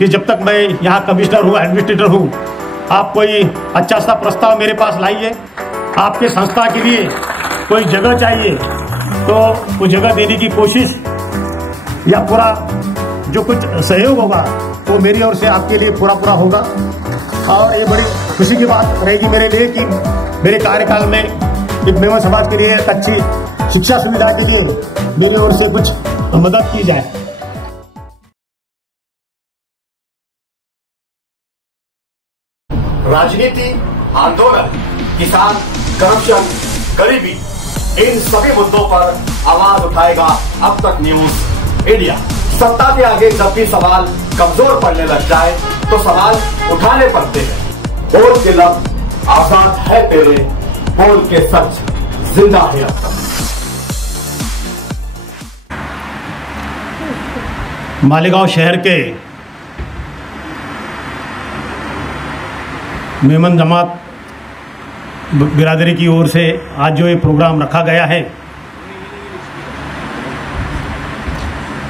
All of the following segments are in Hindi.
कि जब तक मैं यहाँ कमिश्नर हूँ, एडमिनिस्ट्रेटर हूँ, आप कोई अच्छा सा प्रस्ताव मेरे पास लाइए। आपके संस्था के लिए कोई जगह चाहिए तो वो जगह देने की कोशिश या पूरा जो कुछ सहयोग होगा वो मेरी ओर से आपके लिए पूरा होगा। और ये बड़ी खुशी की बात रहेगी मेरे लिए कि मेरे कार्यकाल में एक मेमन समाज के लिए एक अच्छी शिक्षा सुविधा के लिए मेरी ओर से कुछ मदद की जाए। राजनीति, आंदोलन, किसान, करप्शन, गरीबी, इन सभी मुद्दों पर आवाज उठाएगा अब तक न्यूज इंडिया। सत्ता के आगे जब भी सवाल कमजोर पड़ने लग जाए तो सवाल उठाने पड़ते हैं। बोल के लब आजाद है तेरे, बोल के सच जिंदा है अब तक। मालेगांव शहर के मेमन जमात बिरादरी की ओर से आज जो ये प्रोग्राम रखा गया है,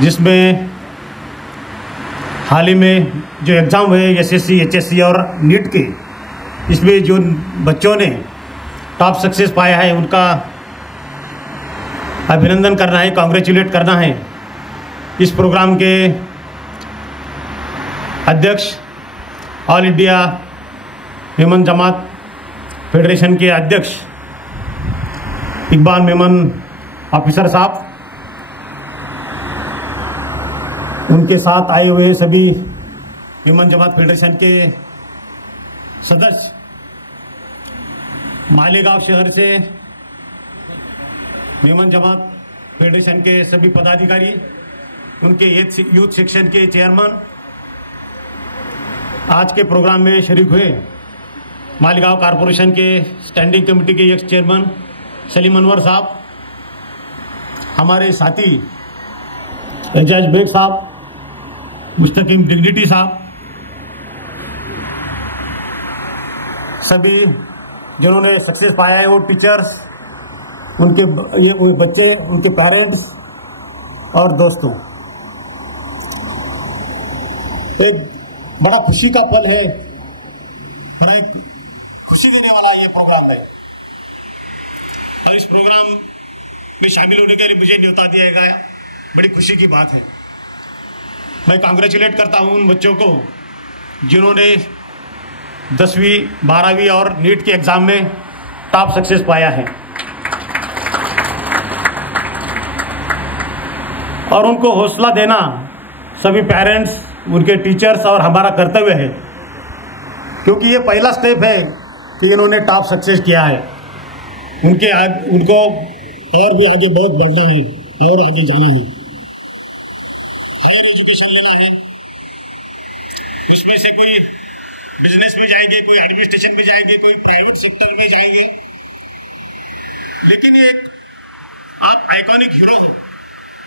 जिसमें हाल ही में जो एग्ज़ाम हुए एसएससी, एचएससी और नीट के, इसमें जो बच्चों ने टॉप सक्सेस पाया है उनका अभिनंदन करना है, कांग्रेचुलेट करना है। इस प्रोग्राम के अध्यक्ष, ऑल इंडिया मेमन जमात फेडरेशन के अध्यक्ष इकबाल मेमन ऑफिसर साहब, उनके साथ आए हुए सभी मेमन जमात फेडरेशन के सदस्य, मालेगांव शहर से मेमन जमात फेडरेशन के सभी पदाधिकारी, उनके यूथ सेक्शन के चेयरमैन, आज के प्रोग्राम में शरीक हुए मालेगांव कारपोरेशन के स्टैंडिंग कमेटी के एक्स चेयरमैन सलीम अनवर साहब, हमारे साथी एजाज बेग साहब, मुस्तकीम डिग्निटी साहब, सभी जिन्होंने सक्सेस पाया है, वो टीचर्स, उनके वो बच्चे, उनके पेरेंट्स और दोस्तों, एक बड़ा खुशी का पल है, बड़ा एक खुशी देने वाला ये प्रोग्राम है। और इस प्रोग्राम में शामिल होने के लिए मुझे न्योता दिया गया, बड़ी खुशी की बात है। मैं कांग्रेचुलेट करता हूं उन बच्चों को जिन्होंने 10वीं, 12वीं और नीट के एग्जाम में टॉप सक्सेस पाया है, और उनको हौसला देना सभी पेरेंट्स, उनके टीचर्स और हमारा कर्तव्य है, क्योंकि ये पहला स्टेप है कि इन्होंने टॉप सक्सेस किया है। उनको और भी आगे बहुत बढ़ना है और आगे जाना है, हायर एजुकेशन लेना है, उसमें से कोई बिजनेस में जाएंगे, कोई एडमिनिस्ट्रेशन में जाएंगे, कोई प्राइवेट सेक्टर में जाएंगे, लेकिन ये आप आइकॉनिक हीरो हो,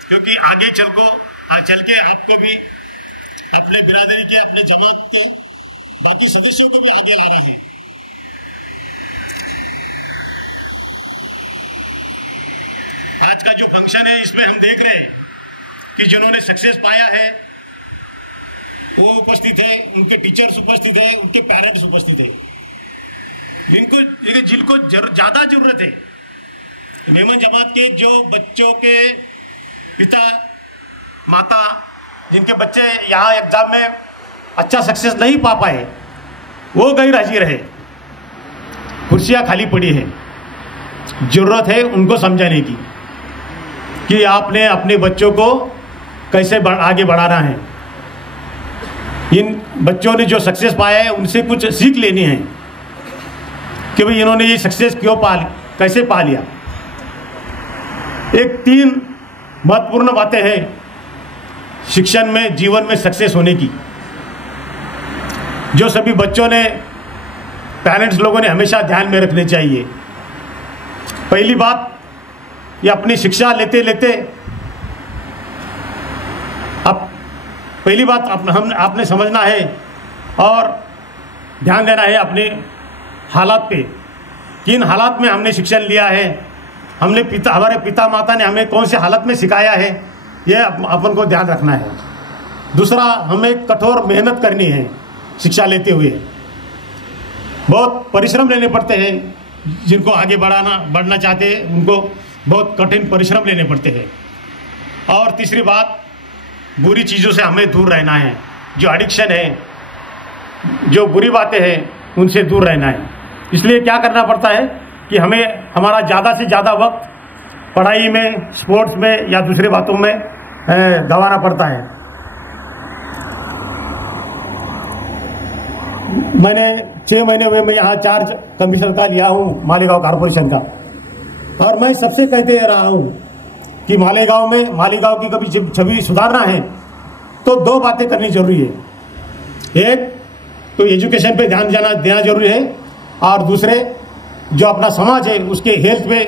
क्योंकि आगे चल के आपको भी अपने बिरादरी के, अपने जमात के बाकी सदस्यों को भी आगे ला रहे हैं। आज का जो फंक्शन है, इसमें हम देख रहे हैं कि जिन्होंने सक्सेस पाया है वो उपस्थित है, उनके टीचर्स उपस्थित है, उनके पेरेंट्स उपस्थित है, जिनको ज्यादा जरूरत है। मेमन जमात के जो बच्चों के पिता माता, जिनके बच्चे यहाँ एग्जाम में अच्छा सक्सेस नहीं पा पाए, वो गैर हाजिर रहे, कुर्सियां खाली पड़ी है। जरूरत है उनको समझाने की कि आपने अपने बच्चों को कैसे आगे बढ़ाना है। इन बच्चों ने जो सक्सेस पाया है उनसे कुछ सीख लेनी है कि भाई इन्होंने ये सक्सेस कैसे पा लिया। एक 3 महत्वपूर्ण बातें हैं शिक्षण में, जीवन में सक्सेस होने की, जो सभी बच्चों ने, पेरेंट्स लोगों ने हमेशा ध्यान में रखने चाहिए। पहली बात, ये अपनी शिक्षा लेते लेते पहली बात आपने समझना है और ध्यान देना है अपने हालात पे, किन हालात में हमने शिक्षण लिया है, हमारे पिता माता ने हमें कौन से हालत में सिखाया है, यह अपन को ध्यान रखना है। दूसरा, हमें कठोर मेहनत करनी है। शिक्षा लेते हुए बहुत परिश्रम लेने पड़ते हैं। जिनको आगे बढ़ना चाहते हैं उनको बहुत कठिन परिश्रम लेने पड़ते हैं। और तीसरी बात, बुरी चीज़ों से हमें दूर रहना है। जो एडिक्शन है, जो बुरी बातें हैं, उनसे दूर रहना है। इसलिए क्या करना पड़ता है कि हमें हमारा ज़्यादा से ज़्यादा वक्त पढ़ाई में, स्पोर्ट्स में या दूसरी बातों में गंवाना पड़ता है। मैंने 6 महीने हुए मैं यहाँ चार्ज कमीशन का लिया हूँ, मालेगांव कॉरपोरेशन का। और मैं सबसे कहते रहा हूँ कि मालेगांव की कभी छवि सुधारना है तो 2 बातें करनी जरूरी है। एक तो एजुकेशन पे ध्यान देना जरूरी है, और दूसरे जो अपना समाज है उसके हेल्थ पे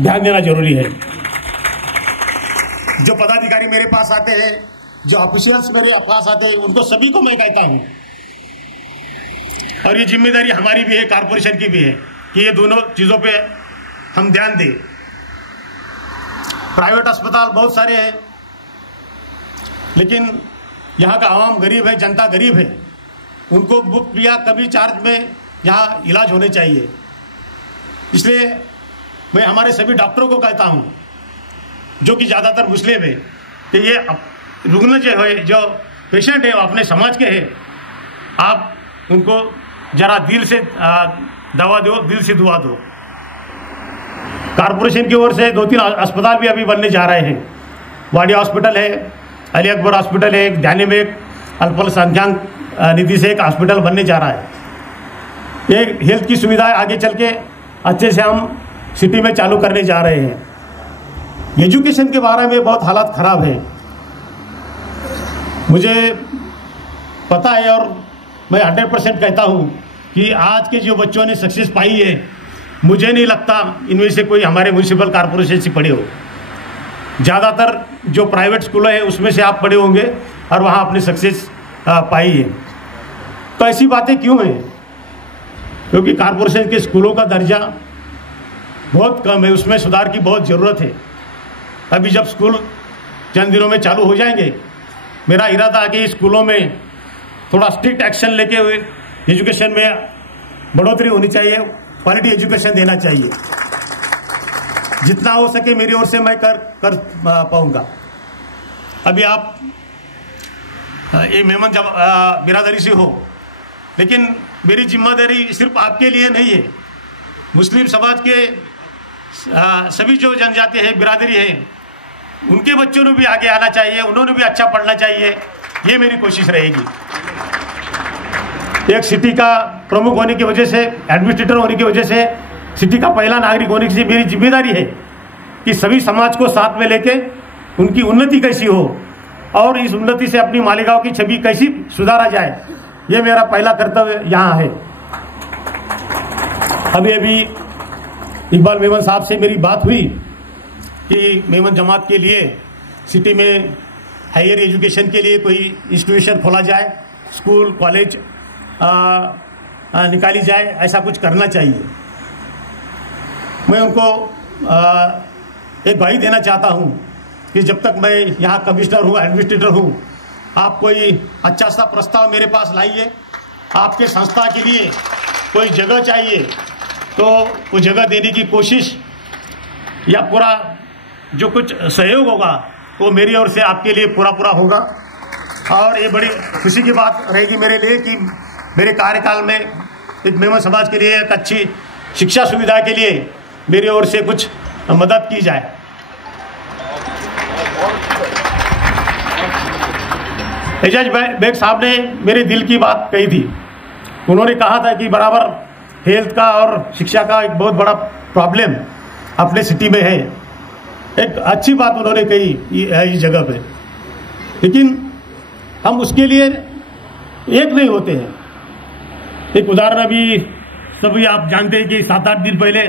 ध्यान देना जरूरी है। जो पदाधिकारी मेरे पास आते हैं, जो ऑफिशियल्स मेरे पास आते हैं, उनको सभी को मैं कहता हूँ, और ये जिम्मेदारी हमारी भी है, कॉरपोरेशन की भी है, कि ये दोनों चीज़ों पे हम ध्यान दें। प्राइवेट अस्पताल बहुत सारे हैं, लेकिन यहाँ का आवाम गरीब है, जनता गरीब है। उनको मुफ्त या कभी चार्ज में यहाँ इलाज होने चाहिए। इसलिए मैं हमारे सभी डॉक्टरों को कहता हूँ, जो कि ज़्यादातर मुस्लिम है, कि ये रुग्ण जो पेशेंट है वो अपने समाज के हैं। आप उनको जरा दिल से दवा दो, दिल से दुआ दो। कॉरपोरेशन की ओर से 2-3 अस्पताल भी अभी बनने जा रहे हैं। वाडी हॉस्पिटल है, अली अकबर हॉस्पिटल है, ध्यान में एक अल्पसंख्यक निधि से एक हॉस्पिटल बनने जा रहा है। ये हेल्थ की सुविधाएं आगे चल के अच्छे से हम सिटी में चालू करने जा रहे हैं। एजुकेशन के बारे में बहुत हालात ख़राब है, मुझे पता है, और मैं 100% कहता हूँ कि आज के जो बच्चों ने सक्सेस पाई है, मुझे नहीं लगता इनमें से कोई हमारे म्यूनिसिपल कॉरपोरेशन से पढ़े हो। ज़्यादातर जो प्राइवेट स्कूल है उसमें से आप पढ़े होंगे और वहाँ अपनी सक्सेस पाई है। तो ऐसी बातें क्यों हैं? क्योंकि कॉरपोरेशन के स्कूलों का दर्जा बहुत कम है, उसमें सुधार की बहुत ज़रूरत है। अभी जब स्कूल चंद दिनों में चालू हो जाएंगे, मेरा इरादा है कि स्कूलों में थोड़ा स्ट्रिक्ट एक्शन लेके हुए एजुकेशन में बढ़ोतरी होनी चाहिए, क्वालिटी एजुकेशन देना चाहिए। जितना हो सके मेरी ओर से मैं कर पाऊंगा। अभी आप ये मेहमान जब बिरादरी से हो, लेकिन मेरी जिम्मेदारी सिर्फ आपके लिए नहीं है। मुस्लिम समाज के सभी जो जनजाति है, बिरादरी है, उनके बच्चों ने भी आगे आना चाहिए, उन्होंने भी अच्छा पढ़ना चाहिए। ये मेरी कोशिश रहेगी। एक सिटी का प्रमुख होने की वजह से, एडमिनिस्ट्रेटर होने की वजह से, सिटी का पहला नागरिक होने की मेरी जिम्मेदारी है कि सभी समाज को साथ में लेके उनकी उन्नति कैसी हो और इस उन्नति से अपनी मालेगांव की छवि कैसी सुधारा जाए, ये मेरा पहला कर्तव्य यहाँ है। अभी इकबाल मेमन साहब से मेरी बात हुई कि मेमन जमात के लिए सिटी में हायर एजुकेशन के लिए कोई इंस्टीट्यूशन खोला जाए, स्कूल कॉलेज निकाली जाए, ऐसा कुछ करना चाहिए। मैं उनको एक ग्वाही देना चाहता हूं कि जब तक मैं यहाँ कमिश्नर हूँ, एडमिनिस्ट्रेटर हूँ, आप कोई अच्छा सा प्रस्ताव मेरे पास लाइए। आपके संस्था के लिए कोई जगह चाहिए तो वो जगह देने की कोशिश या पूरा जो कुछ सहयोग होगा वो मेरी ओर से आपके लिए पूरा होगा। और ये बड़ी खुशी की बात रहेगी मेरे लिए कि मेरे कार्यकाल में एक मेमन समाज के लिए एक अच्छी शिक्षा सुविधा के लिए मेरी ओर से कुछ मदद की जाए। एजाज बेग साहब ने मेरे दिल की बात कही थी। उन्होंने कहा था कि बराबर हेल्थ का और शिक्षा का एक बहुत बड़ा प्रॉब्लम अपने सिटी में है। एक अच्छी बात उन्होंने कही इस जगह पे, लेकिन हम उसके लिए एक नहीं होते हैं। एक उदाहरण अभी सभी आप जानते हैं कि 7-8 दिन पहले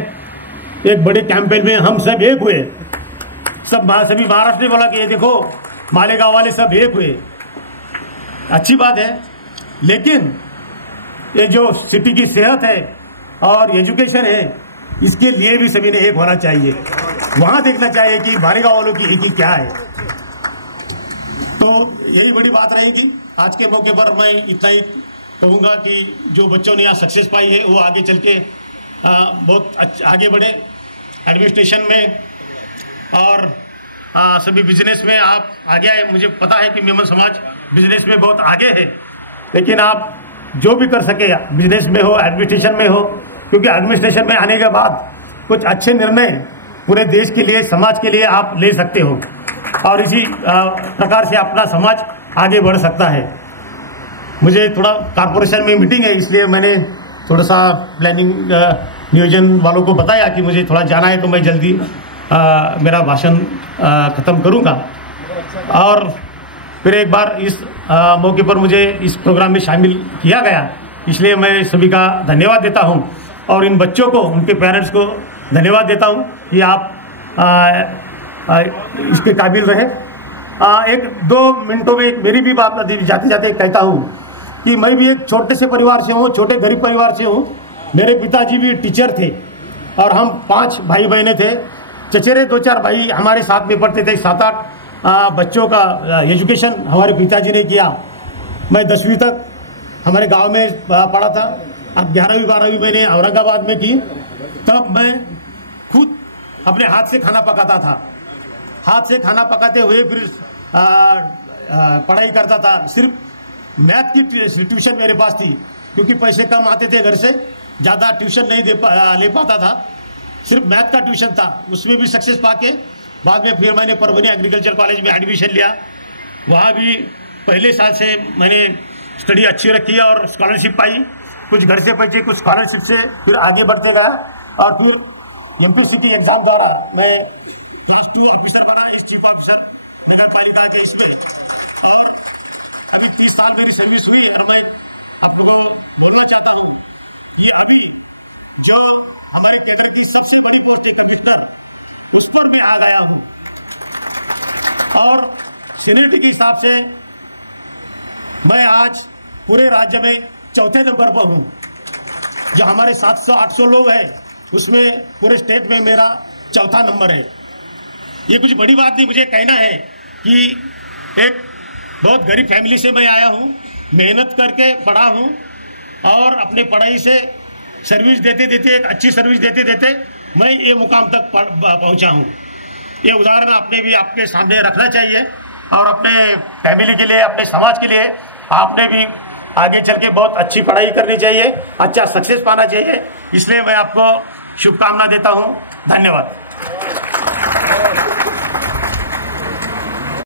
एक बड़े कैंपेन में हम सब एक हुए। सभी महाराष्ट्र ने बोला कि ये देखो मालेगांव वाले सब एक हुए, अच्छी बात है, लेकिन ये जो सिटी की सेहत है और एजुकेशन है, इसके लिए भी सभी ने एक होना चाहिए। वहां देखना चाहिए कि मालेगांव वालों की एक ही क्या है। तो यही बड़ी बात रहेगी। आज के मौके पर मैं इतना ही कहूँगा कि जो बच्चों ने यहाँ सक्सेस पाई है वो आगे चल के बहुत आगे बढ़े एडमिनिस्ट्रेशन में और सभी बिजनेस में आप आगे आए। मुझे पता है कि मेमन समाज बिजनेस में बहुत आगे है, लेकिन आप जो भी कर सके बिजनेस में हो, एडमिनिस्ट्रेशन में हो, क्योंकि एडमिनिस्ट्रेशन में आने के बाद कुछ अच्छे निर्णय पूरे देश के लिए, समाज के लिए आप ले सकते हो और इसी प्रकार से अपना समाज आगे बढ़ सकता है। मुझे थोड़ा कॉर्पोरेशन में मीटिंग है, इसलिए मैंने थोड़ा सा प्लानिंग नियोजन वालों को बताया कि मुझे थोड़ा जाना है, तो मैं जल्दी मेरा भाषण खत्म करूंगा। और फिर एक बार इस मौके पर मुझे इस प्रोग्राम में शामिल किया गया, इसलिए मैं सभी का धन्यवाद देता हूं और इन बच्चों को, उनके पेरेंट्स को धन्यवाद देता हूं कि आप इसके काबिल रहे। 1-2 मिनटों में मेरी भी बात जाते जाते कहता हूं कि मैं भी एक छोटे से परिवार से हूं, छोटे गरीब परिवार से हूं। मेरे पिताजी भी टीचर थे और हम 5 भाई बहने थे। चचेरे 2-4 भाई हमारे साथ में पढ़ते थे। 7-8 बच्चों का एजुकेशन हमारे पिताजी ने किया। मैं 10वीं तक हमारे गांव में पढ़ा था। अब 11वीं-12वीं मैंने औरंगाबाद में की। तब मैं खुद अपने हाथ से खाना पकाता था। हाथ से खाना पकाते हुए फिर पढ़ाई करता था। सिर्फ मैथ की ट्यूशन मेरे पास थी, क्योंकि पैसे कम आते थे घर से, ज़्यादा ट्यूशन नहीं ले पाता था। सिर्फ मैथ का ट्यूशन था, उसमें भी सक्सेस पाके बाद में फिर मैंने परभनी एग्रीकल्चर कॉलेज में एडमिशन लिया। वहाँ भी पहले साल से मैंने स्टडी अच्छी रखी और स्कॉलरशिप पाई। कुछ घर से बचे, कुछ स्कॉलरशिप से फिर आगे बढ़ते गया और फिर एमपीसी की एग्जाम द्वारा मैं क्लास 2 ऑफिसर बना, चीफ ऑफिसर नगर पालिका के इसमें। और अभी 30 साल मेरी सर्विस हुई और मैं आप लोगों को बोलना चाहता हूँ, ये अभी जो हमारे कैडर की सबसे बड़ी पोस्ट है कमिश्नर, उस पर मैं आ गया हूँ। और सीनियरिटी के हिसाब से मैं आज पूरे राज्य में 4थे नंबर पर हूँ। जो हमारे 700-800 लोग हैं, उसमें पूरे स्टेट में मेरा 4था नंबर है। ये कुछ बड़ी बात नहीं, मुझे कहना है कि एक बहुत गरीब फैमिली से मैं आया हूँ, मेहनत करके पढ़ा हूँ और अपने पढ़ाई से सर्विस देते देते, एक अच्छी सर्विस देते देते मैं ये मुकाम तक पहुँचा हूँ। ये उदाहरण आपने भी आपके सामने रखना चाहिए और अपने फैमिली के लिए, अपने समाज के लिए आपने भी आगे चल के बहुत अच्छी पढ़ाई करनी चाहिए, अच्छा सक्सेस पाना चाहिए। इसलिए मैं आपको शुभकामना देता हूँ। धन्यवाद।